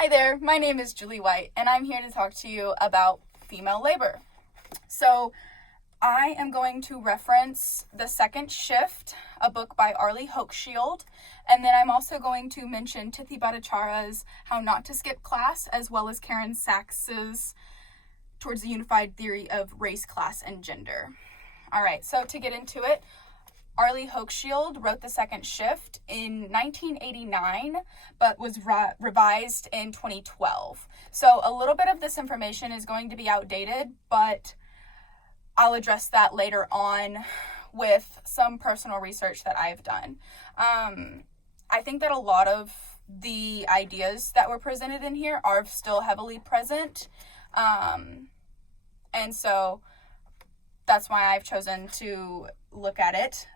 Hi there, my name is Julie White, and I'm here to talk to you about female labor. So, I am going to reference The Second Shift, a book by Arlie Hochschild, and then I'm also going to mention Tithi Bhattacharya's How Not to Skip Class, as well as Karen Sachs's Towards the Unified Theory of Race, Class, and Gender. All right, so to get into it, Arlie Hochschild wrote The Second Shift in 1989, but was revised in 2012. So a little bit of this information is going to be outdated, but I'll address that later on with some personal research that I've done. I think that a lot of the ideas that were presented in here are still heavily present. And so that's why I've chosen to look at it.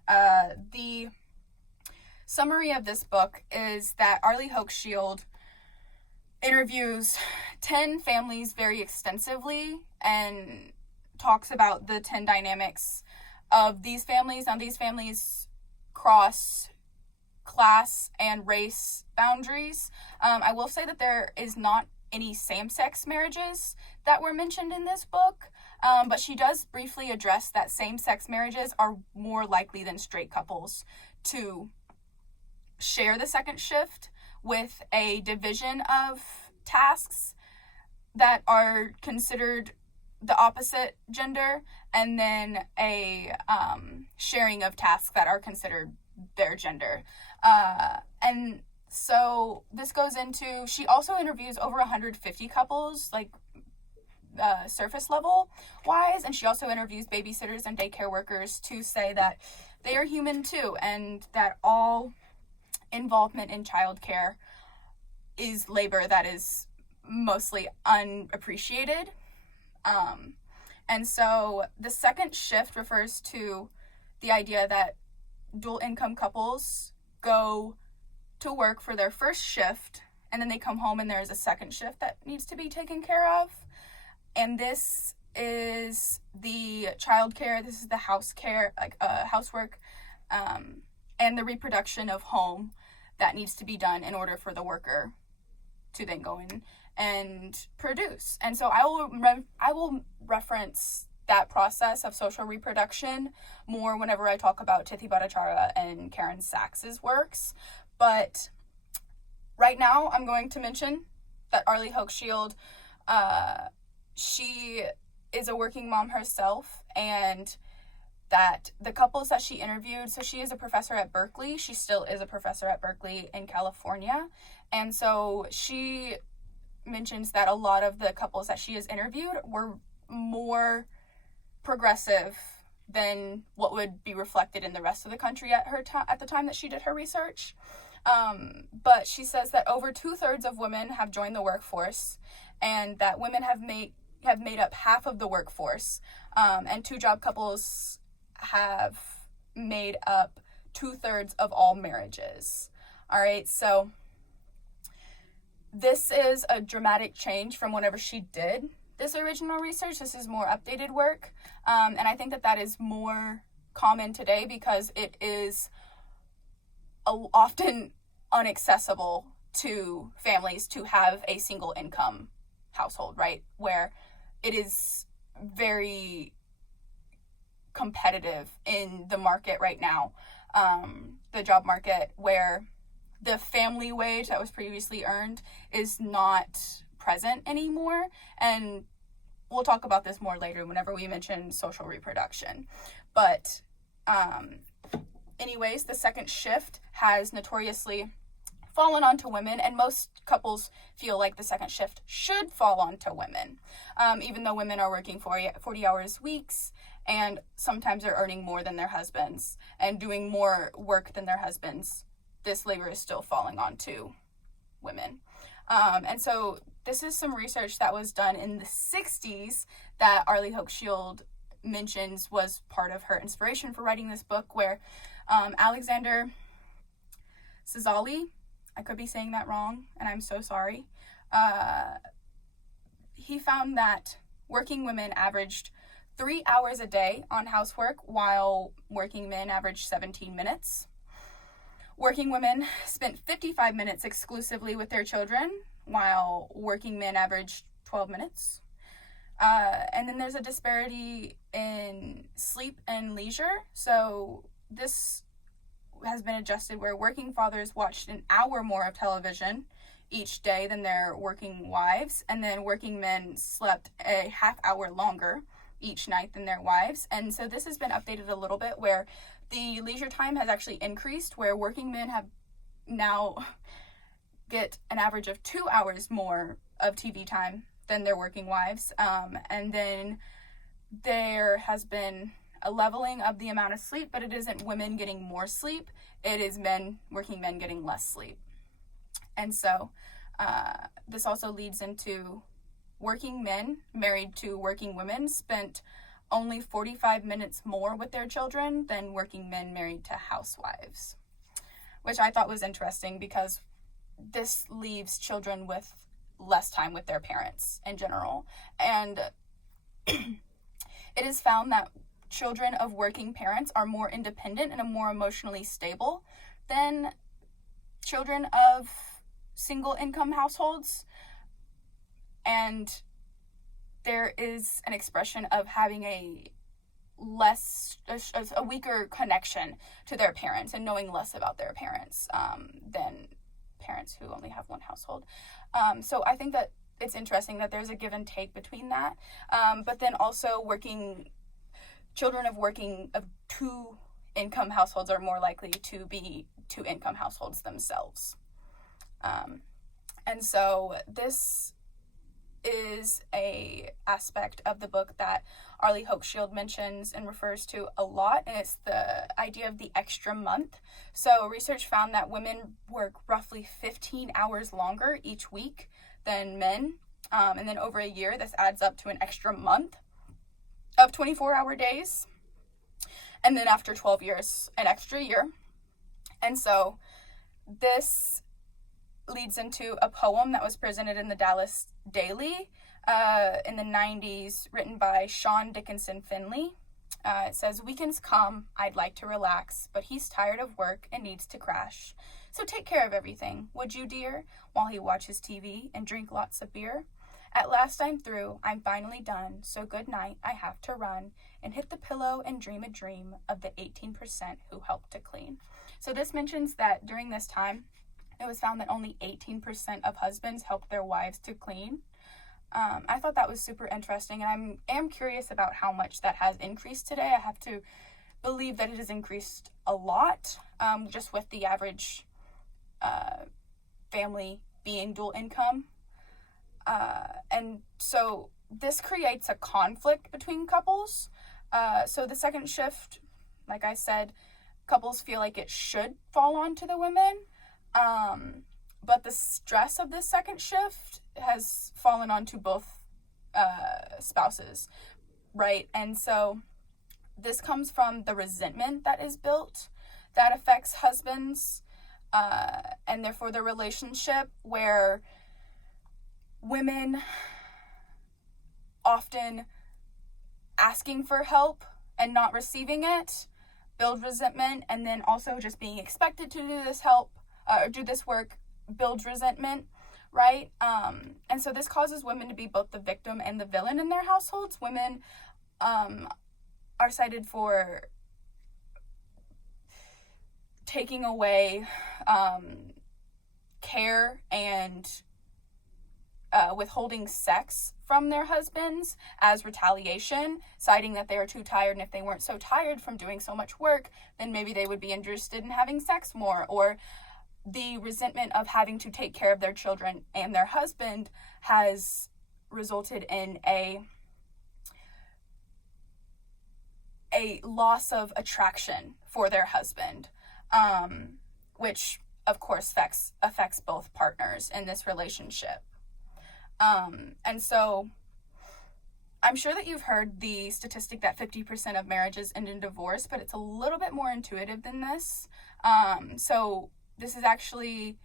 The summary of this book is that Arlie Hochschild interviews 10 families very extensively and talks about the 10 dynamics of these families. Now, these families cross class and race boundaries. I will say that there is not any same-sex marriages that were mentioned in this book. But she does briefly address that same-sex marriages are more likely than straight couples to share the second shift with a division of tasks that are considered the opposite gender, and then a sharing of tasks that are considered their gender. And so this goes into, she also interviews over 150 couples, surface level wise, and she also interviews babysitters and daycare workers to say that they are human too, and that all involvement in childcare is labor that is mostly unappreciated. And so the second shift refers to the idea that dual income couples go to work for their first shift, and then they come home and there's a second shift that needs to be taken care of. And this is the childcare, this is the house care, housework, and the reproduction of home that needs to be done in order for the worker to then go in and produce. And so I will reference that process of social reproduction more whenever I talk about Tithi Bhattacharya and Karen Sachs's works. But right now I'm going to mention that Arlie Hochschild, she is a working mom herself, and that the couples that she interviewed, so she is a professor at Berkeley. She still is a professor at Berkeley in California. And so she mentions that a lot of the couples that she has interviewed were more progressive than what would be reflected in the rest of the country at the time that she did her research. But she says that over 2/3 of women have joined the workforce, and that women have made up half of the workforce, and two-job couples have made up 2/3 of all marriages. All right, so this is a dramatic change from whenever she did this original research. This is more updated work, and I think that is more common today because it is often inaccessible to families to have a single income household, right? Where it is very competitive in the market right now, the job market, where the family wage that was previously earned is not present anymore. And we'll talk about this more later whenever we mention social reproduction. But anyways, the second shift has notoriously fallen onto women, and most couples feel like the second shift should fall onto women, even though women are working 40 hours weeks, and sometimes they're earning more than their husbands and doing more work than their husbands. This labor is still falling onto women. And so this is some research that was done in the 60s that Arlie Hochschild mentions was part of her inspiration for writing this book, where Alexander Szalai, I could be saying that wrong, and I'm so sorry, he found that working women averaged 3 hours a day on housework, while working men averaged 17 minutes. Working women spent 55 minutes exclusively with their children, while working men average 12 minutes. And then there's a disparity in sleep and leisure. So this has been adjusted where working fathers watched an hour more of television each day than their working wives, and then working men slept a half hour longer each night than their wives. And so this has been updated a little bit where the leisure time has actually increased, where working men have now get an average of 2 hours more of TV time than their working wives. And then there has been a leveling of the amount of sleep, but it isn't women getting more sleep. It is working men getting less sleep. And so this also leads into working men married to working women spent only 45 minutes more with their children than working men married to housewives, which I thought was interesting because this leaves children with less time with their parents in general. And it is found that children of working parents are more independent and are more emotionally stable than children of single income households. And there is an expression of having a weaker connection to their parents and knowing less about their parents than parents who only have one household. So I think that it's interesting that there's a give and take between that. But then also children of two income households are more likely to be two income households themselves. And so this is a aspect of the book that Arlie Hochschild mentions and refers to a lot, and it's the idea of the extra month. So research found that women work roughly 15 hours longer each week than men, and then over a year this adds up to an extra month of 24-hour days, and then after 12 years an extra year. And so this leads into a poem that was presented in the Dallas Daily in the 90s, written by Sean Dickinson Finley. It says, "Weekends come, I'd like to relax, but he's tired of work and needs to crash. So take care of everything, would you, dear, while he watches TV and drink lots of beer? At last I'm through, I'm finally done, so good night, I have to run and hit the pillow and dream a dream of the 18% who helped to clean." So this mentions that during this time, it was found that only 18% of husbands helped their wives to clean. I thought that was super interesting, and I am curious about how much that has increased today. I have to believe that it has increased a lot, just with the average family being dual income. And so this creates a conflict between couples. So the second shift, like I said, couples feel like it should fall onto the women. But the stress of this second shift has fallen onto both spouses, right? And so this comes from the resentment that is built that affects husbands, and therefore the relationship where women often asking for help and not receiving it build resentment, and then also just being expected to do this work builds resentment, right? And so this causes women to be both the victim and the villain in their households. Women are cited for taking away care and withholding sex from their husbands as retaliation, citing that they are too tired, and if they weren't so tired from doing so much work, then maybe they would be interested in having sex more. Or the resentment of having to take care of their children and their husband has resulted in a loss of attraction for their husband, which of course affects both partners in this relationship. And so I'm sure that you've heard the statistic that 50% of marriages end in divorce, but it's a little bit more intuitive than this. So this is actually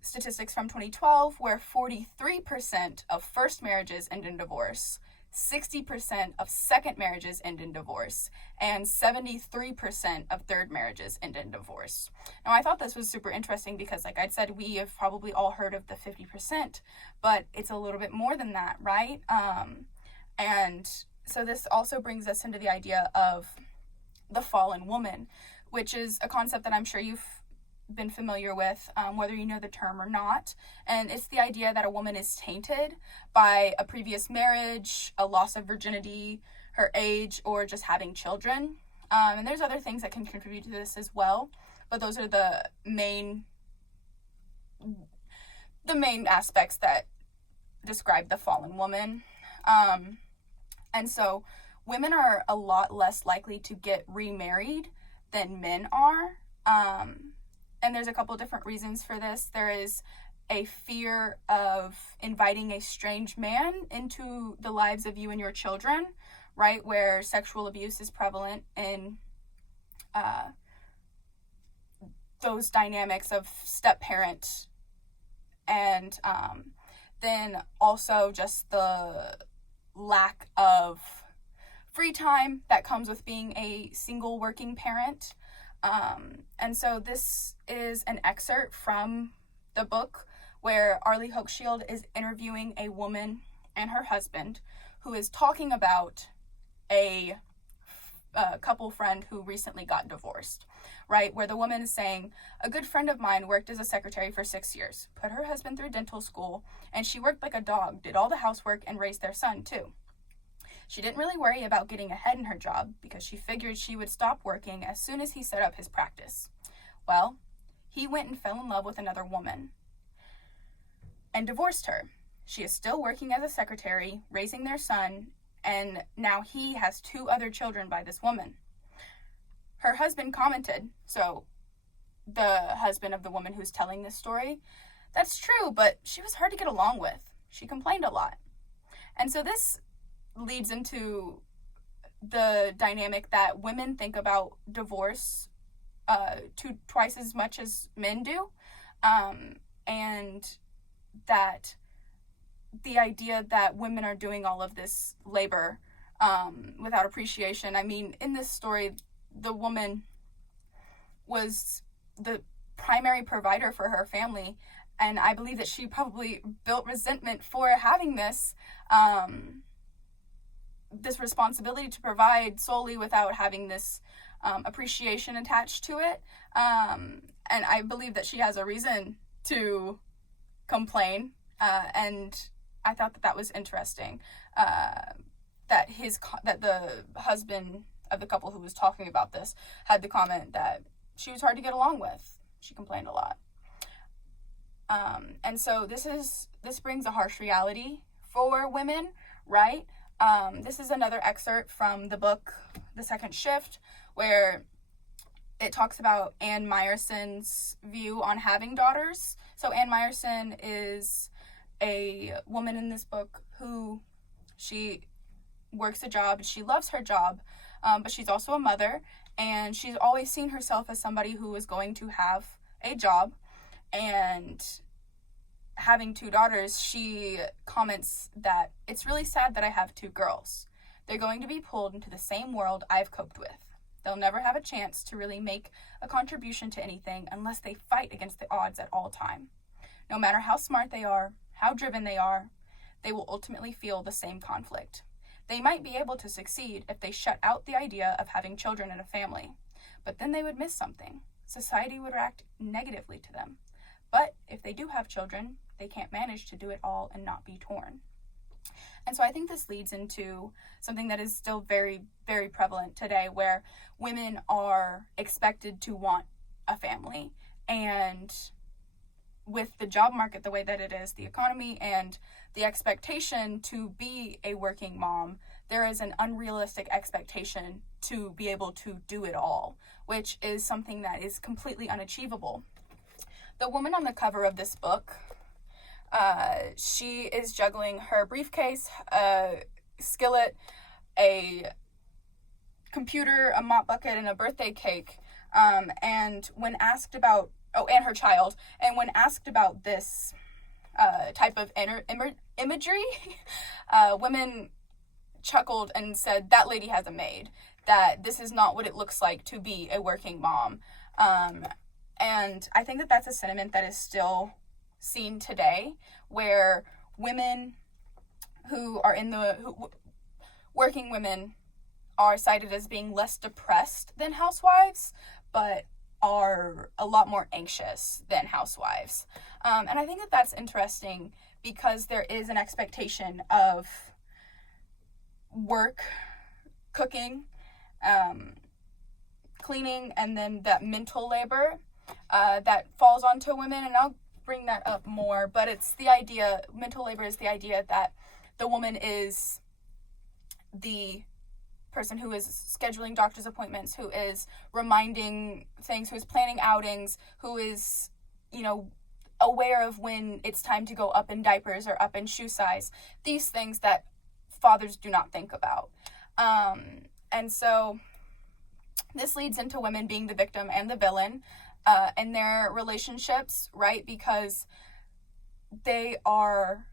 statistics from 2012, where 43% of first marriages end in divorce, 60% of second marriages end in divorce, and 73% of third marriages end in divorce. Now, I thought this was super interesting because, like I said, we have probably all heard of the 50%, but it's a little bit more than that, right? And so this also brings us into the idea of the fallen woman, which is a concept that I'm sure you've been familiar with, whether you know the term or not. And it's the idea that a woman is tainted by a previous marriage, a loss of virginity, her age, or just having children. And there's other things that can contribute to this as well, but those are the main aspects that describe the fallen woman. And so women are a lot less likely to get remarried than men are. And there's a couple different reasons for this. There is a fear of inviting a strange man into the lives of you and your children, right? Where sexual abuse is prevalent in those dynamics of step-parent. And then also just the lack of free time that comes with being a single working parent. And so this is an excerpt from the book where Arlie Hochschild is interviewing a woman and her husband who is talking about a couple friend who recently got divorced, right? Where the woman is saying, a good friend of mine worked as a secretary for 6 years, put her husband through dental school, and she worked like a dog, did all the housework, and raised their son too. She didn't really worry about getting ahead in her job because she figured she would stop working as soon as he set up his practice. Well, he went and fell in love with another woman and divorced her. She is still working as a secretary, raising their son, and now he has 2 other children by this woman. Her husband commented, so the husband of the woman who's telling this story, that's true, but she was hard to get along with. She complained a lot. And so this leads into the dynamic that women think about divorce twice as much as men do, and that the idea that women are doing all of this labor without appreciation. I mean, in this story, the woman was the primary provider for her family, and I believe that she probably built resentment for having this responsibility to provide solely without having this appreciation attached to it. And I believe that she has a reason to complain. And I thought that was interesting. That the husband of the couple who was talking about this had the comment that she was hard to get along with. She complained a lot. And so this brings a harsh reality for women, right? This is another excerpt from the book, The Second Shift, where it talks about Anne Meyerson's view on having daughters. So Anne Meyerson is a woman in this book who she works a job. She loves her job, but she's also a mother, and she's always seen herself as somebody who is going to have a job. And having 2 daughters, she comments that it's really sad that I have 2 girls. They're going to be pulled into the same world I've coped with. They'll never have a chance to really make a contribution to anything unless they fight against the odds at all time. No matter how smart they are, how driven they are, they will ultimately feel the same conflict. They might be able to succeed if they shut out the idea of having children in a family, but then they would miss something. Society would react negatively to them. But if they do have children, they can't manage to do it all and not be torn. And so I think this leads into something that is still very, very prevalent today, where women are expected to want a family. And with the job market the way that it is, the economy, and the expectation to be a working mom, there is an unrealistic expectation to be able to do it all, which is something that is completely unachievable. The woman on the cover of this book, she is juggling her briefcase, a skillet, a computer, a mop bucket, and a birthday cake. And when asked about, and her child, and when asked about this type of imagery, women chuckled and said, that lady has a maid, that this is not what it looks like to be a working mom. And I think that that's a sentiment that is still seen today, where women who are working women are cited as being less depressed than housewives, but are a lot more anxious than housewives. And I think that that's interesting because there is an expectation of work, cooking, cleaning, and then that mental labor that falls onto women. And I'll bring that up more, but it's the idea, mental labor is the idea that the woman is the person who is scheduling doctor's appointments, who is reminding things, who is planning outings, who is, aware of when it's time to go up in diapers or up in shoe size. These things that fathers do not think about. And so this leads into women being the victim and the villain in their relationships, right? Because they are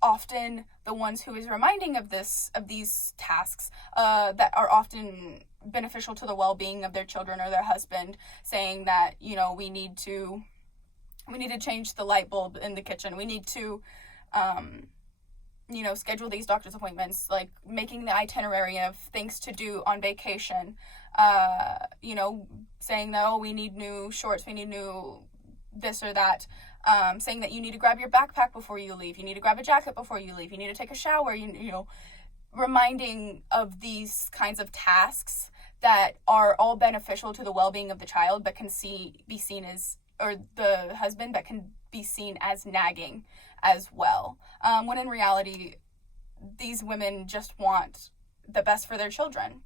often the ones who is reminding of these tasks that are often beneficial to the well-being of their children or their husband, saying that, we need to change the light bulb in the kitchen. We need to, schedule these doctor's appointments, like making the itinerary of things to do on vacation, saying that, we need new shorts, we need new this or that, saying that you need to grab your backpack before you leave, you need to grab a jacket before you leave, you need to take a shower, reminding of these kinds of tasks that are all beneficial to the well-being of the child, but can be seen as, or the husband, but can be seen as nagging as well. When in reality, these women just want the best for their children.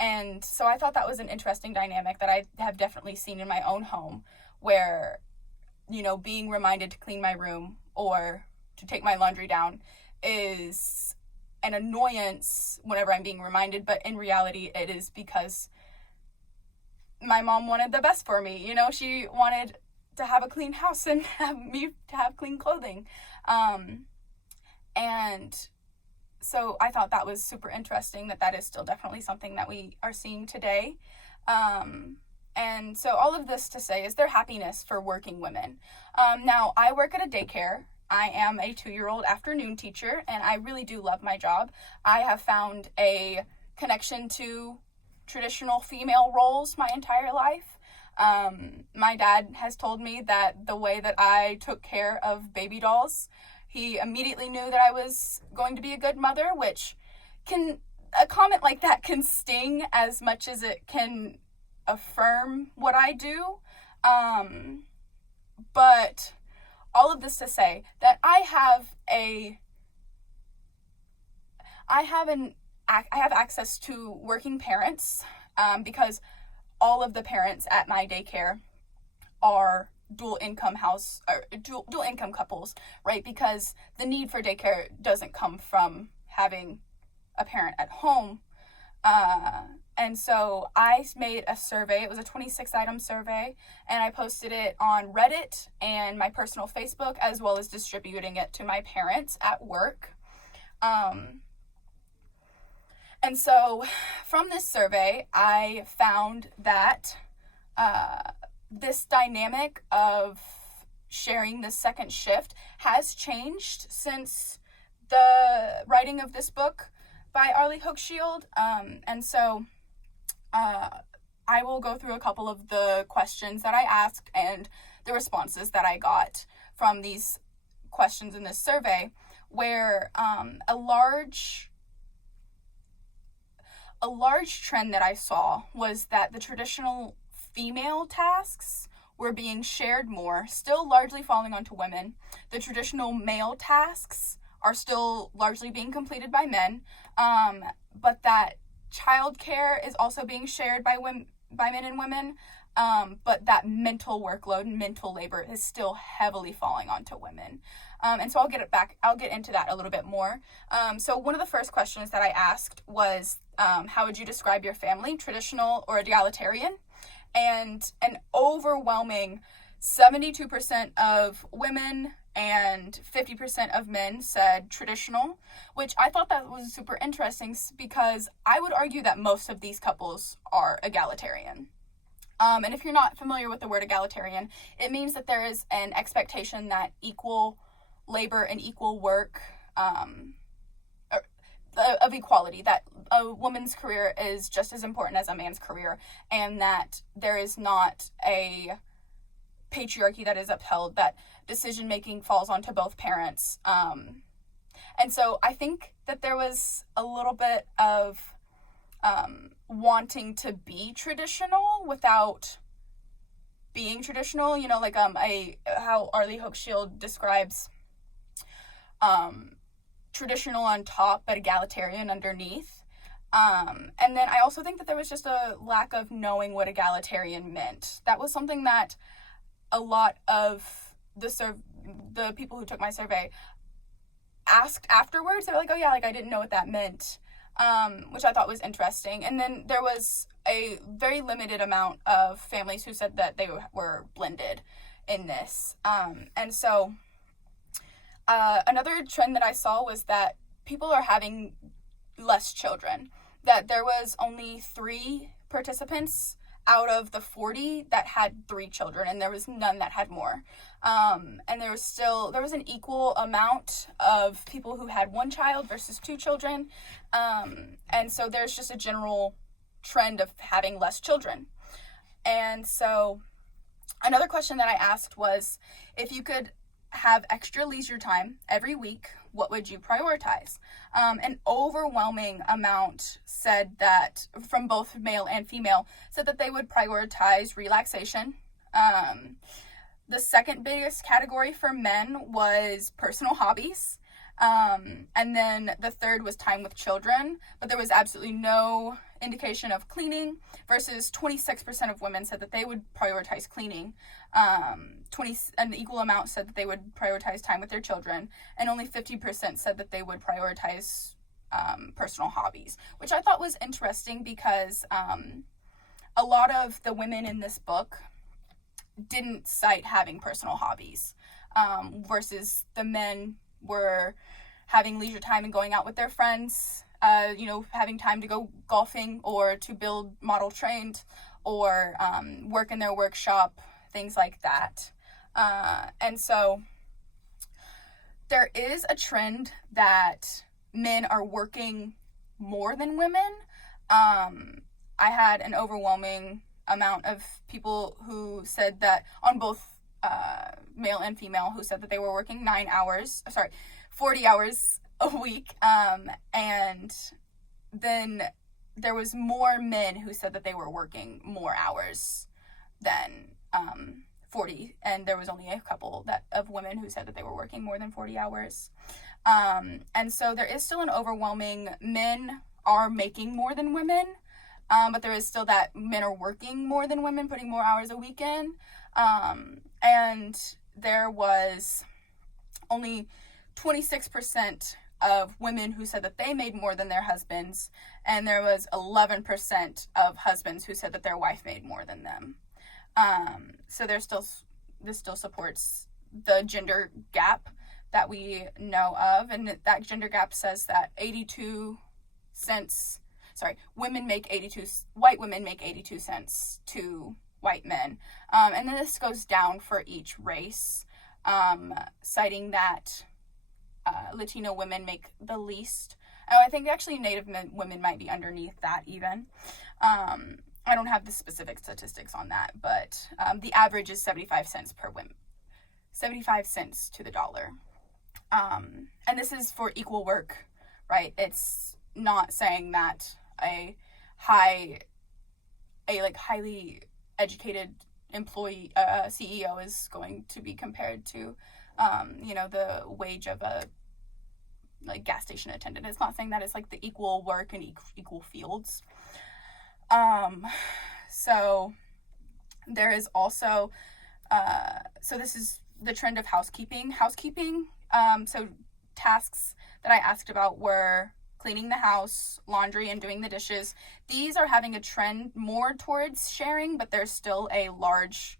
And so I thought that was an interesting dynamic that I have definitely seen in my own home, where, being reminded to clean my room or to take my laundry down is an annoyance whenever I'm being reminded, but in reality, it is because my mom wanted the best for me. She wanted to have a clean house and have me to have clean clothing. And so I thought that was super interesting that is still definitely something that we are seeing today. And so all of this to say is their happiness for working women. Now, I work at a daycare. I am a 2-year-old afternoon teacher, and I really do love my job. I have found a connection to traditional female roles my entire life. My dad has told me that the way that I took care of baby dolls, he immediately knew that I was going to be a good mother, which a comment like that can sting as much as it can affirm what I do. But all of this to say that I have access to working parents, because all of the parents at my daycare are dual income couples, right? Because the need for daycare doesn't come from having a parent at home. And so I made a survey. It was a 26-item survey, and I posted it on Reddit and my personal Facebook, as well as distributing it to my parents at work. And so from this survey, I found that this dynamic of sharing the second shift has changed since the writing of this book by Arlie Hochschild. And so I will go through a couple of the questions that I asked and the responses that I got from these questions in this survey, where a large trend that I saw was that the traditional female tasks were being shared more, still largely falling onto women. The traditional male tasks are still largely being completed by men, but that childcare is also being shared by men and women, but that mental workload and mental labor is still heavily falling onto women. And so I'll get into that a little bit more. So one of the first questions that I asked was, how would you describe your family, traditional or egalitarian? And an overwhelming 72% of women and 50% of men said traditional, which I thought that was super interesting because I would argue that most of these couples are egalitarian. And if you're not familiar with the word egalitarian, it means that there is an expectation that equal labor and equal work, of equality, that a woman's career is just as important as a man's career, and that there is not a patriarchy that is upheld, that decision making falls onto both parents. And so I think that there was a little bit of wanting to be traditional without being traditional, like how Arlie Hochschild describes traditional on top but egalitarian underneath. And then I also think that there was just a lack of knowing what egalitarian meant. That was something that a lot of the people who took my survey asked afterwards. They were like, oh yeah, like I didn't know what that meant, which I thought was interesting. And then there was a very limited amount of families who said that they were blended in this. And so another trend that I saw was that people are having less children, that there was only 3 participants out of the 40 that had 3 children, and there was none that had more. And there was an equal amount of people who had 1 child versus 2 children. And so there's just a general trend of having less children. And so another question that I asked was, if you could have extra leisure time every week, what would you prioritize? An overwhelming amount said that, from both male and female, said that they would prioritize relaxation. The second biggest category for men was personal hobbies. And then the third was time with children, but there was absolutely no indication of cleaning, versus 26% of women said that they would prioritize cleaning. An equal amount said that they would prioritize time with their children, and only 50% said that they would prioritize personal hobbies, which I thought was interesting because a lot of the women in this book didn't cite having personal hobbies, versus the men were having leisure time and going out with their friends, having time to go golfing or to build model trains or work in their workshop, things like that. And so there is a trend that men are working more than women. I had an overwhelming amount of people who said that, on both male and female, who said that they were working 40 hours a week. And then there was more men who said that they were working more hours than 40, and there was only a couple of women who said that they were working more than 40 hours. And so there is still an overwhelming, men are making more than women, but there is still that men are working more than women, putting more hours a week in. And there was only 26% of women who said that they made more than their husbands, and there was 11% of husbands who said that their wife made more than them. So this still supports the gender gap that we know of, and that gender gap says that white women make 82 cents to white men. And then this goes down for each race, citing that Latino women make the least. I think actually Native women might be underneath that even. I don't have the specific statistics on that, but the average is 75 cents per woman. 75 cents to the dollar. And this is for equal work, right? It's not saying that a highly educated employee, CEO is going to be compared to, the wage of a gas station attendant. It's not saying that. It's the equal work and equal fields. So there is also, so this is the trend of housekeeping. So tasks that I asked about were cleaning the house, laundry, and doing the dishes. These are having a trend more towards sharing, but there's still a large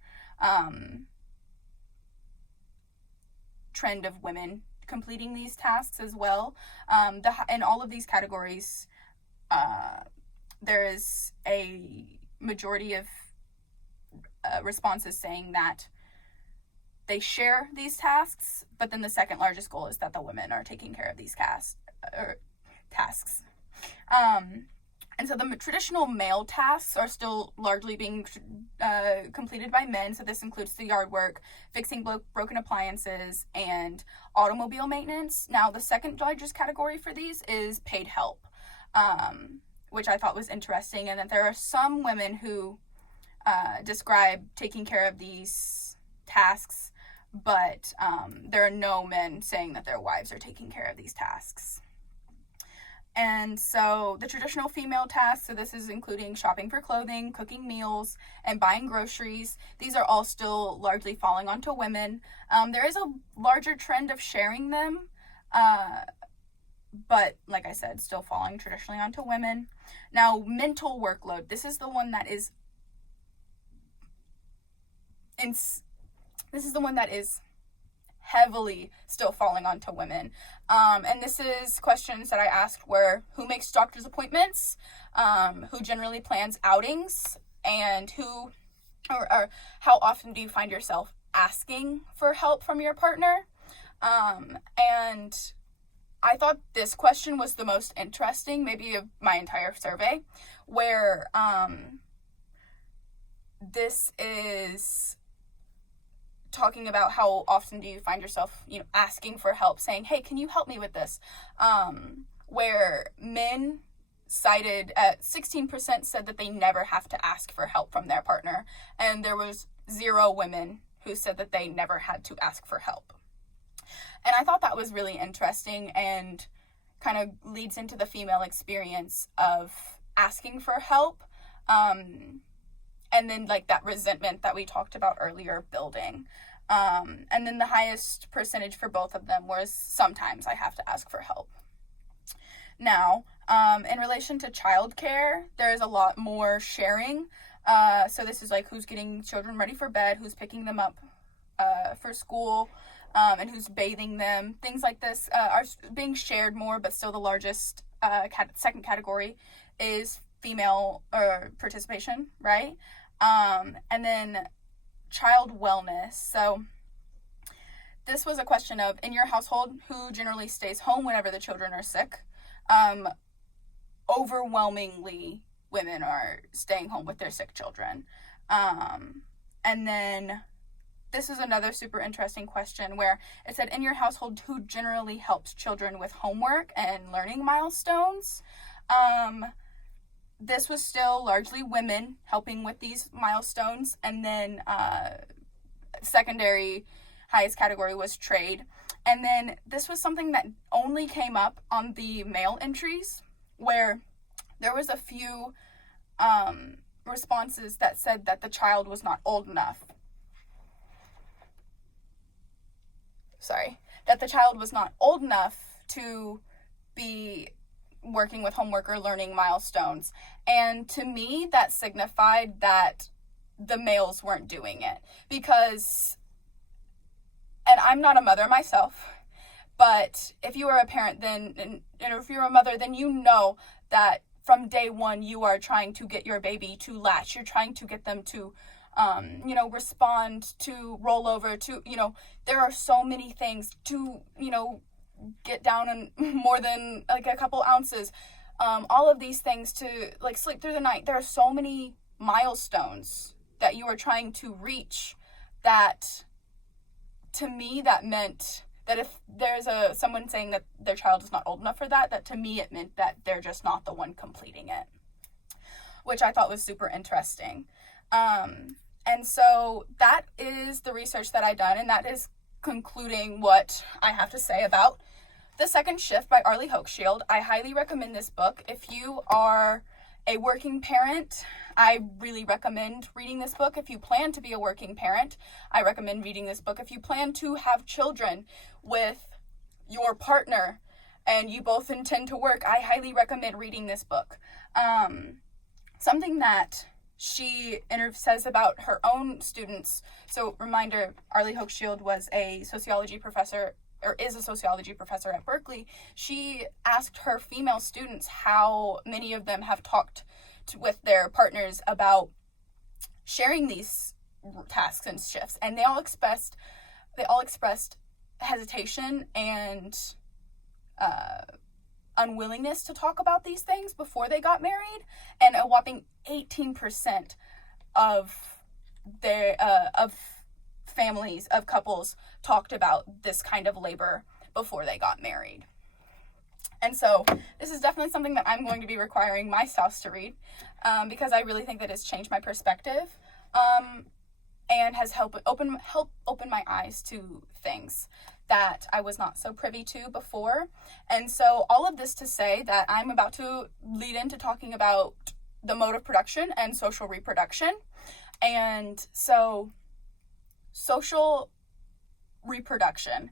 trend of women completing these tasks as well. In all of these categories, there is a majority of responses saying that they share these tasks, but then the second largest goal is that the women are taking care of these tasks. And so the traditional male tasks are still largely being completed by men. So this includes the yard work, fixing broken appliances, and automobile maintenance. Now, the second largest category for these is paid help, which I thought was interesting. And that there are some women who describe taking care of these tasks, but there are no men saying that their wives are taking care of these tasks. And so the traditional female tasks, so this is including shopping for clothing, cooking meals, and buying groceries. These are all still largely falling onto women. There is a larger trend of sharing them, but like I said, still falling traditionally onto women. Now, mental workload. This is the one that is heavily still falling onto women. And this is questions that I asked were, who makes doctor's appointments, who generally plans outings, and who or how often do you find yourself asking for help from your partner? And I thought this question was the most interesting, maybe of my entire survey, where this is talking about how often do you find yourself, asking for help, saying, hey, can you help me with this? Where men cited at 16% said that they never have to ask for help from their partner. And there was 0 women who said that they never had to ask for help. And I thought that was really interesting and kind of leads into the female experience of asking for help. And then like that resentment that we talked about earlier building. And then the highest percentage for both of them was sometimes I have to ask for help. Now, in relation to childcare, there is a lot more sharing. So this is like who's getting children ready for bed, who's picking them up for school, and who's bathing them. Things like this are being shared more, but still the largest second category is female participation, right? And then child wellness. So this was a question of, in your household, who generally stays home whenever the children are sick? Overwhelmingly, women are staying home with their sick children. And then this is another super interesting question where it said, in your household, who generally helps children with homework and learning milestones? This was still largely women helping with these milestones. And then secondary highest category was trade. And then this was something that only came up on the male entries, where there was a few responses that said that the child was not old enough. That the child was not old enough to be working with homework or learning milestones. And to me, that signified that the males weren't doing it. Because, and I'm not a mother myself, but if you are a parent, then, and if you're a mother, then you know that from day one, you are trying to get your baby to latch. You're trying to get them to, respond, to roll over, to, there are so many things to, get down in more than like a couple ounces. All of these things to like sleep through the night. There are so many milestones that you are trying to reach that, to me, that meant that if there's someone saying that their child is not old enough for that to me it meant that they're just not the one completing it, which I thought was super interesting. And so that is the research that I done, and that is concluding what I have to say about The Second Shift by Arlie Hochschild. I highly recommend this book. If you are a working parent, I really recommend reading this book. If you plan to be a working parent, I recommend reading this book. If you plan to have children with your partner and you both intend to work, I highly recommend reading this book. Something that she says about her own students. So, reminder, Arlie Hochschild was a sociology professor, or is a sociology professor at Berkeley. She asked her female students how many of them have talked with their partners about sharing these tasks and shifts, and they all expressed hesitation and unwillingness to talk about these things before they got married, and a whopping 18% of their of families, of couples, talked about this kind of labor before they got married. And so this is definitely something that I'm going to be requiring my spouse to read, because I really think that it's changed my perspective, and has helped open my eyes to things that I was not so privy to before. And so all of this to say that I'm about to lead into talking about the mode of production and social reproduction. And so social reproduction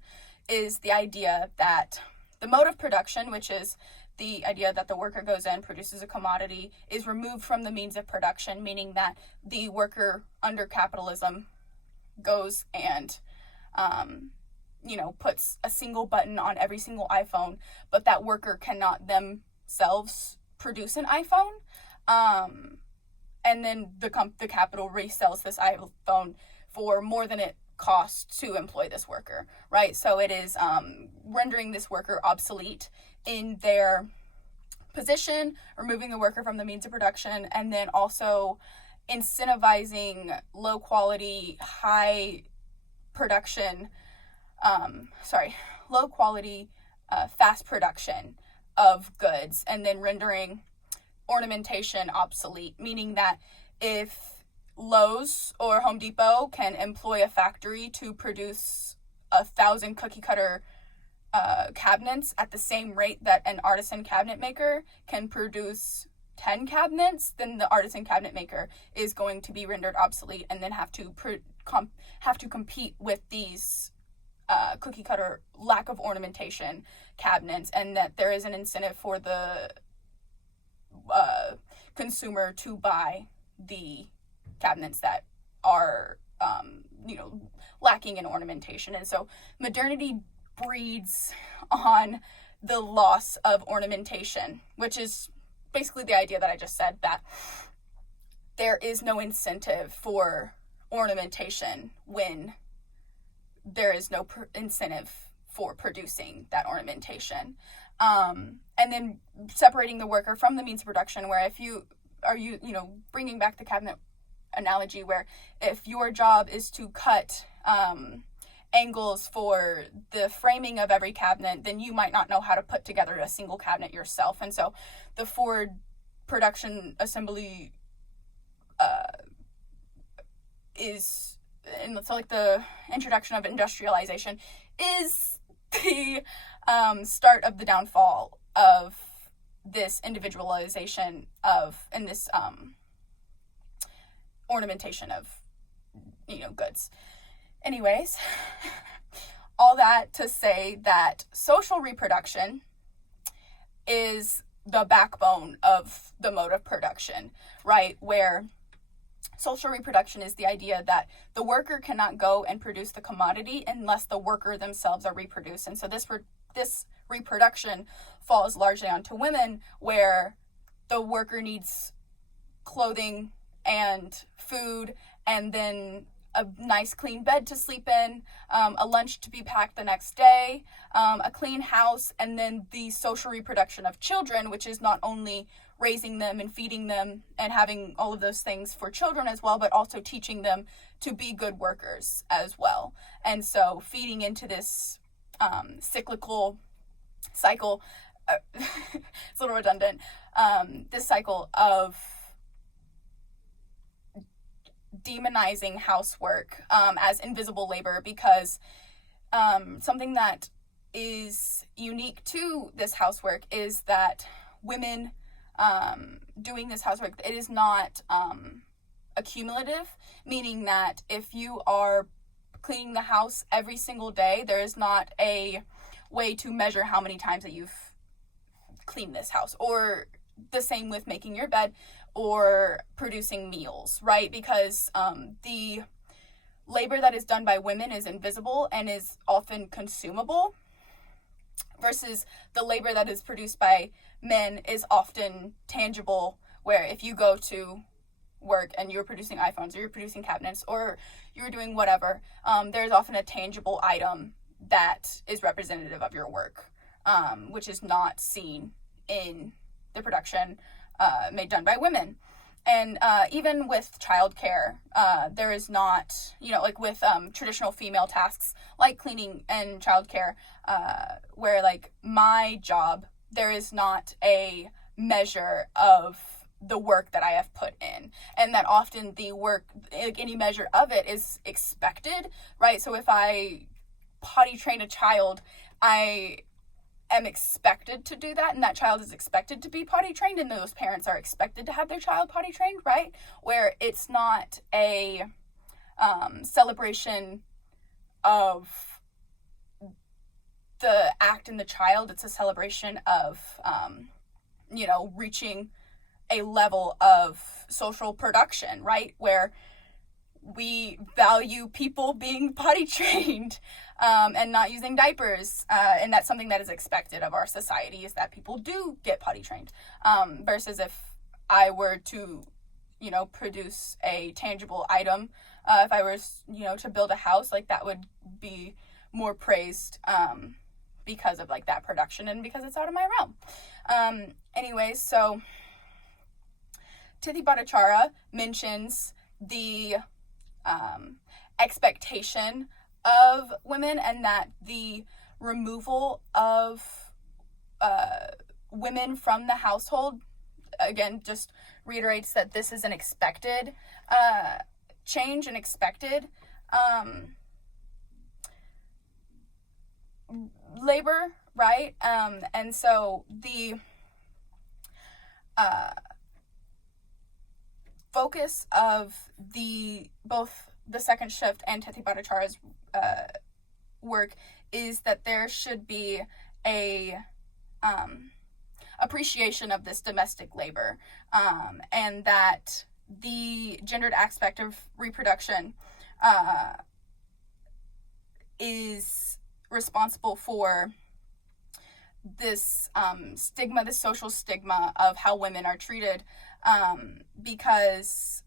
is the idea that the mode of production, which is the idea that the worker goes in, produces a commodity, is removed from the means of production, meaning that the worker under capitalism goes and, puts a single button on every single iPhone, but that worker cannot themselves produce an iPhone. And then the capital resells this iPhone for more than it costs to employ this worker, right? So it is rendering this worker obsolete in their position, removing the worker from the means of production, and then also incentivizing low quality, fast production of goods, and then rendering ornamentation obsolete, meaning that if Lowe's or Home Depot can employ a factory to produce 1,000 cookie cutter cabinets at the same rate that an artisan cabinet maker can produce 10 cabinets, then the artisan cabinet maker is going to be rendered obsolete and then have to compete with these cookie cutter lack of ornamentation cabinets, and that there is an incentive for the consumer to buy the cabinets that are lacking in ornamentation. And so modernity breeds on the loss of ornamentation, which is basically the idea that I just said, that there is no incentive for ornamentation when there is no incentive for producing that ornamentation. And then separating the worker from the means of production, where if you are bringing back the cabinet analogy, where if your job is to cut angles for the framing of every cabinet, then you might not know how to put together a single cabinet yourself. And so the Ford production assembly the introduction of industrialization is the start of the downfall of this individualization and this ornamentation of goods. Anyways, all that to say that social reproduction is the backbone of the mode of production, right? Where social reproduction is the idea that the worker cannot go and produce the commodity unless the worker themselves are reproduced. And so this reproduction falls largely onto women, where the worker needs clothing and food, and then a nice clean bed to sleep in, a lunch to be packed the next day, a clean house, and then the social reproduction of children, which is not only raising them and feeding them and having all of those things for children as well, but also teaching them to be good workers as well. And so feeding into this cyclical cycle, it's a little redundant, this cycle of demonizing housework as invisible labor, because something that is unique to this housework is that women doing this housework, it is not accumulative, meaning that if you are cleaning the house every single day, there is not a way to measure how many times that you've cleaned this house. Or the same with making your bed or producing meals, right? Because the labor that is done by women is invisible and is often consumable, versus the labor that is produced by men is often tangible, where if you go to work and you're producing iPhones or you're producing cabinets or you're doing whatever, there's often a tangible item that is representative of your work, which is not seen in the production done by women. And even with childcare, there is not, like with traditional female tasks like cleaning and childcare, where like my job, there is not a measure of the work that I have put in, and that often the work, like any measure of it, is expected, right? So if I potty train a child, I am expected to do that, and that child is expected to be potty trained, and those parents are expected to have their child potty trained, right? Where it's not a celebration of the act in the child, it's a celebration of reaching a level of social production, right? Where we value people being potty trained and not using diapers. And that's something that is expected of our society, is that people do get potty trained. Versus if I were to, produce a tangible item, if I was, to build a house, like that would be more praised because of like that production and because it's out of my realm. Anyways, so Tithi Bhattacharya mentions the expectation of women, and that the removal of women from the household, again, just reiterates that this is an expected change, an expected labor, right? And so the focus of both the second shift and Tithi Bhattacharya's work is that there should be a appreciation of this domestic labor, and that the gendered aspect of reproduction is responsible for this stigma, this social stigma of how women are treated, because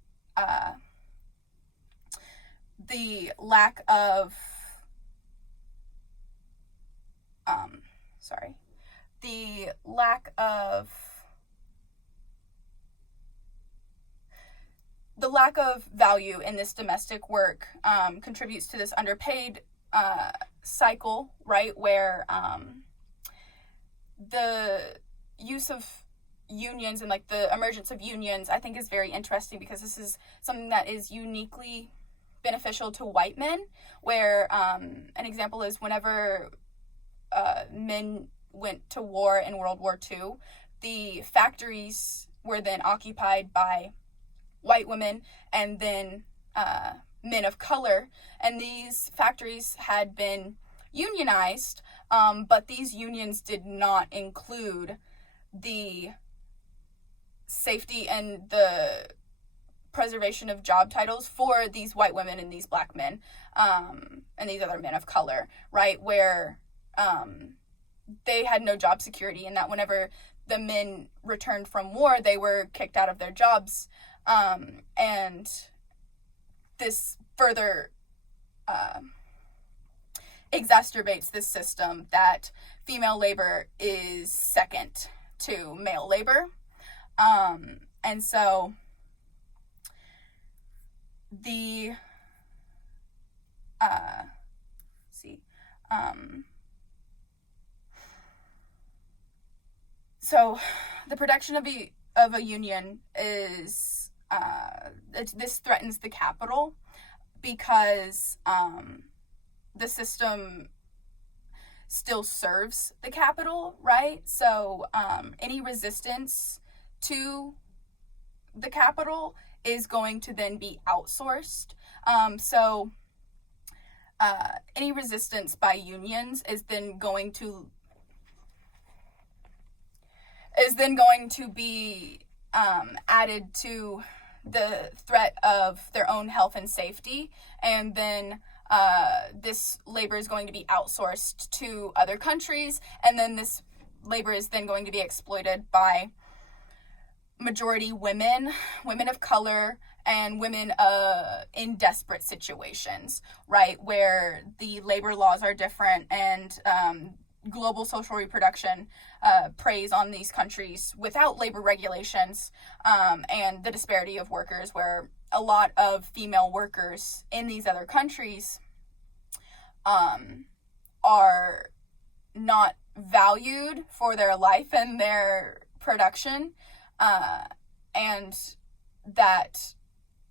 the lack of value in this domestic work contributes to this underpaid cycle, right, where the use of unions and like the emergence of unions, I think, is very interesting, because this is something that is uniquely beneficial to white men, where an example is whenever men went to war in World War II, the factories were then occupied by white women and then men of color, and these factories had been unionized, but these unions did not include the safety and the preservation of job titles for these white women and these black men, and these other men of color, right, where they had no job security, and that whenever the men returned from war, they were kicked out of their jobs, and this further exacerbates this system that female labor is second to male labor. And so the so the production of a union is this threatens the capital, because the system still serves the capital, right? So any resistance to the capital is going to then be outsourced. So any resistance by unions is then going to be added to the threat of their own health and safety, and then this labor is going to be outsourced to other countries, and then this labor is then going to be exploited by majority women of color, and women in desperate situations, right, where the labor laws are different, and global social reproduction preys on these countries without labor regulations, and the disparity of workers, where a lot of female workers in these other countries are not valued for their life and their production, and that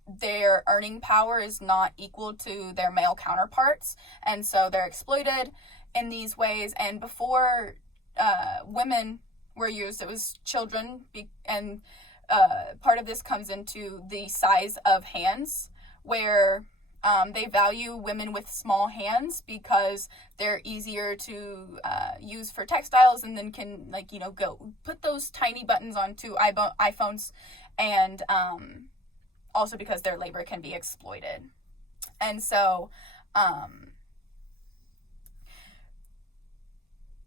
their earning power is not equal to their male counterparts, and so they're exploited in these ways. And before women were used, it was children, and part of this comes into the size of hands, where they value women with small hands because they're easier to use for textiles, and then can, like, you know, go put those tiny buttons onto iPhones, and also because their labor can be exploited. And so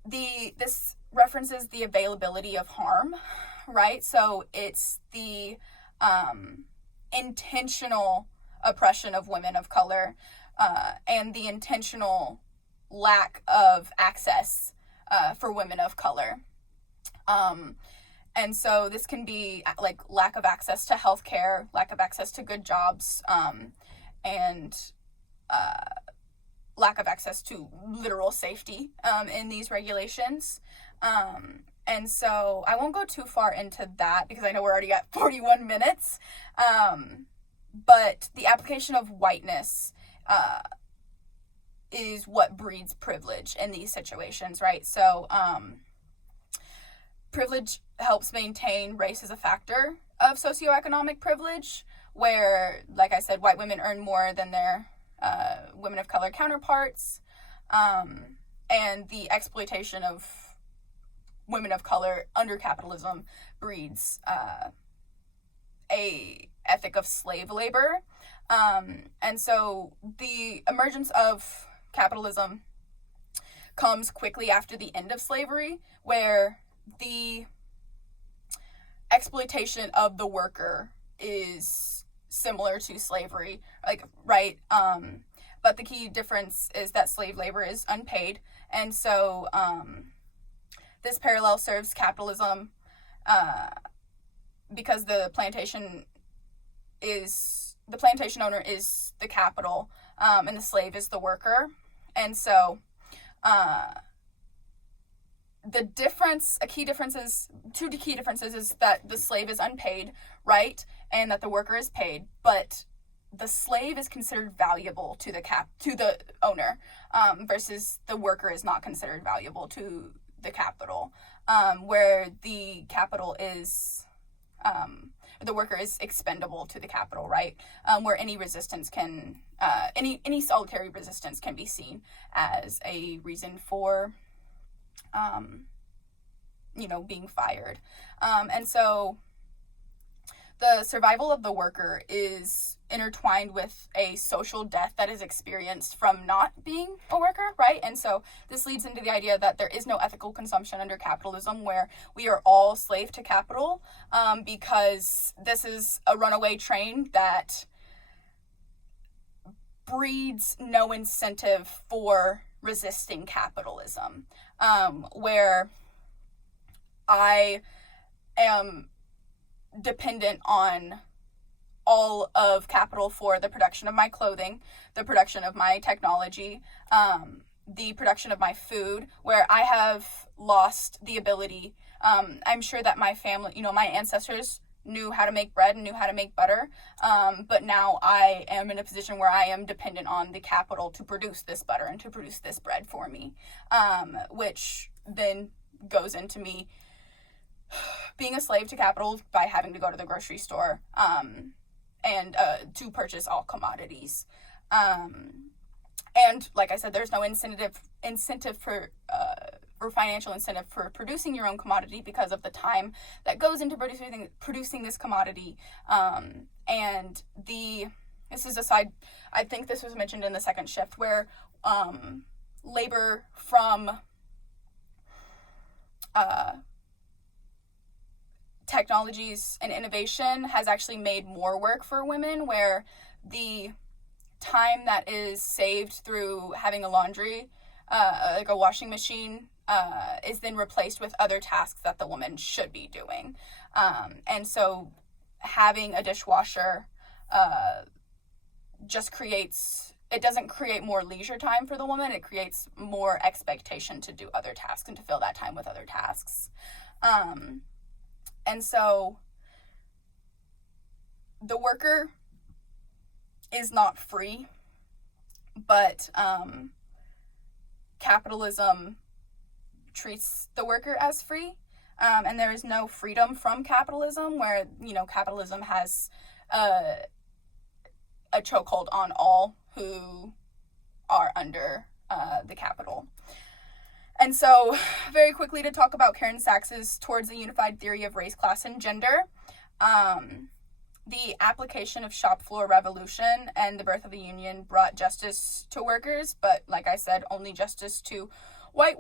this references the availability of harm, right? So it's the intentional oppression of women of color, and the intentional lack of access for women of color. And so this can be like lack of access to healthcare, lack of access to good jobs, and lack of access to literal safety in these regulations. And so I won't go too far into that because I know we're already at 41 minutes. But the application of whiteness is what breeds privilege in these situations, right? So privilege helps maintain race as a factor of socioeconomic privilege, where, like I said, white women earn more than their women of color counterparts, and the exploitation of women of color under capitalism breeds a ethic of slave labor. And so the emergence of capitalism comes quickly after the end of slavery, where the exploitation of the worker is similar to slavery, like, right? But the key difference is that slave labor is unpaid. And so this parallel serves capitalism because the plantation owner is the capital, and the slave is the worker. And so two key differences is that the slave is unpaid, right? And that the worker is paid, but the slave is considered valuable to the owner, versus the worker is not considered valuable to the capital, where the capital is, the worker is expendable to the capital, right? Where any resistance can, any solitary resistance can be seen as a reason for, being fired. And so the survival of the worker is intertwined with a social death that is experienced from not being a worker, right? And so this leads into the idea that there is no ethical consumption under capitalism, where we are all slave to capital, because this is a runaway train that breeds no incentive for resisting capitalism, where I am dependent on all of capital for the production of my clothing, the production of my technology, the production of my food, where I have lost the ability. I'm sure that my family, my ancestors knew how to make bread and knew how to make butter, but now I am in a position where I am dependent on the capital to produce this butter and to produce this bread for me, which then goes into me being a slave to capital by having to go to the grocery store and to purchase all commodities. And like I said, there's no incentive for or financial incentive for producing your own commodity because of the time that goes into producing this commodity. And this is a side, I think this was mentioned in the second shift, where labor from technologies and innovation has actually made more work for women, where the time that is saved through having a laundry, like a washing machine, is then replaced with other tasks that the woman should be doing. And so having a dishwasher just it doesn't create more leisure time for the woman, it creates more expectation to do other tasks and to fill that time with other tasks. And so the worker is not free, but capitalism treats the worker as free, and there is no freedom from capitalism, where, you know, capitalism has a chokehold on all who are under the capital. And so, very quickly, to talk about Karen Sachs's Towards a Unified Theory of Race, Class, and Gender, the application of shop floor revolution and the birth of the union brought justice to workers, but like I said, only justice to white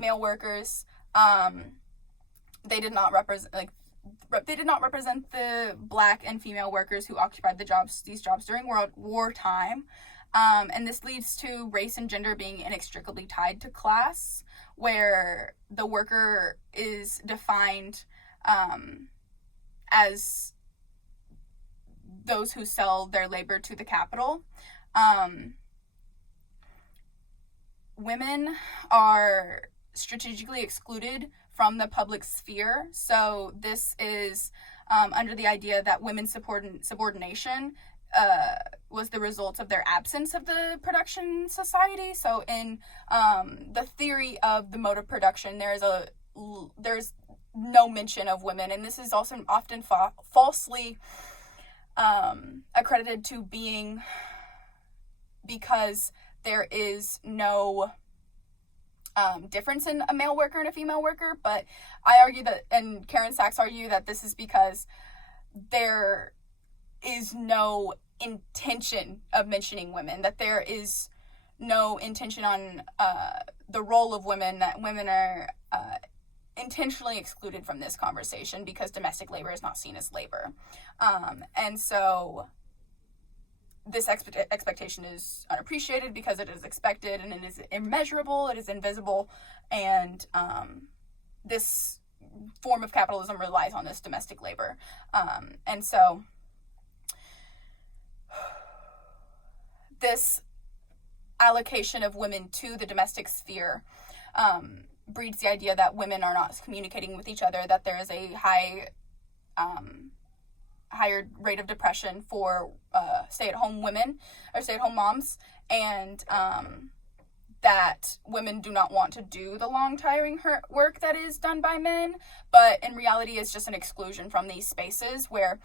male workers. They did not represent the Black and female workers who occupied these jobs during World War time. And this leads to race and gender being inextricably tied to class, where the worker is defined as those who sell their labor to the capital. Women are strategically excluded from the public sphere. So this is under the idea that women's subordination was the result of their absence of the production society. So in the theory of the mode of production, there's no mention of women, and this is also often falsely accredited to being because there is no difference in a male worker and a female worker. But I argue that, and Karen Sachs argue that this is because there is no intention of mentioning women, that there is no intention on the role of women, that women are intentionally excluded from this conversation because domestic labor is not seen as labor. And so this expectation is unappreciated because it is expected, and it is immeasurable, it is invisible, and this form of capitalism relies on this domestic labor. And so this allocation of women to the domestic sphere breeds the idea that women are not communicating with each other, that there is a higher rate of depression for stay-at-home women or stay-at-home moms, and that women do not want to do the long, tiring work that is done by men, but in reality it's just an exclusion from these spaces. Where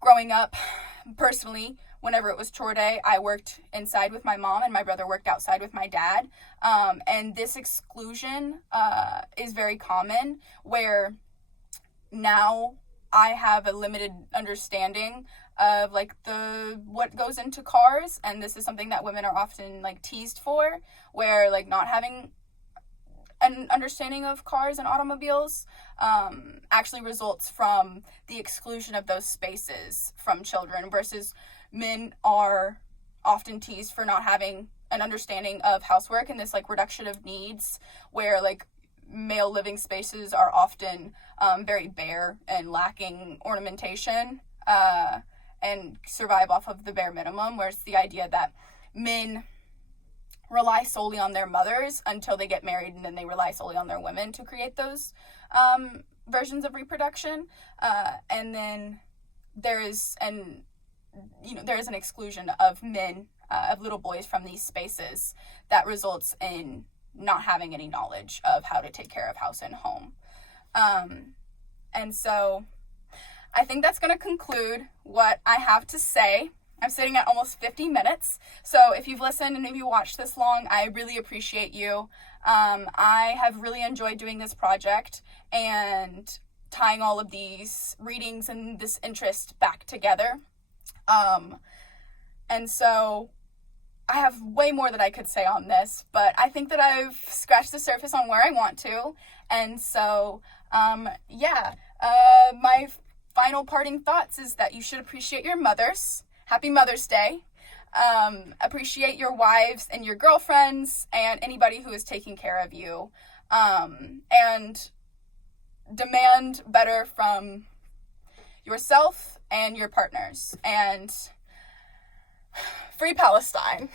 growing up, personally, whenever it was chore day, I worked inside with my mom and my brother worked outside with my dad, and this exclusion is very common, where now I have a limited understanding of like what goes into cars, and this is something that women are often like teased for, where like not having an understanding of cars and automobiles actually results from the exclusion of those spaces from children, versus men are often teased for not having an understanding of housework and this like reduction of needs, where like male living spaces are often very bare and lacking ornamentation, and survive off of the bare minimum, where it's the idea that men rely solely on their mothers until they get married, and then they rely solely on their women to create those versions of reproduction. And then there is an exclusion of men, of little boys from these spaces that results in not having any knowledge of how to take care of house and home. And so I think that's going to conclude what I have to say I'm sitting at almost 50 minutes. So if you've listened and if you watched this long, I really appreciate you. I have really enjoyed doing this project and tying all of these readings and this interest back together. And so I have way more that I could say on this, but I think that I've scratched the surface on where I want to. And so, my final parting thoughts is that you should appreciate your mothers. Happy Mother's Day. Appreciate your wives and your girlfriends and anybody who is taking care of you. And demand better from yourself and your partners. And free Palestine.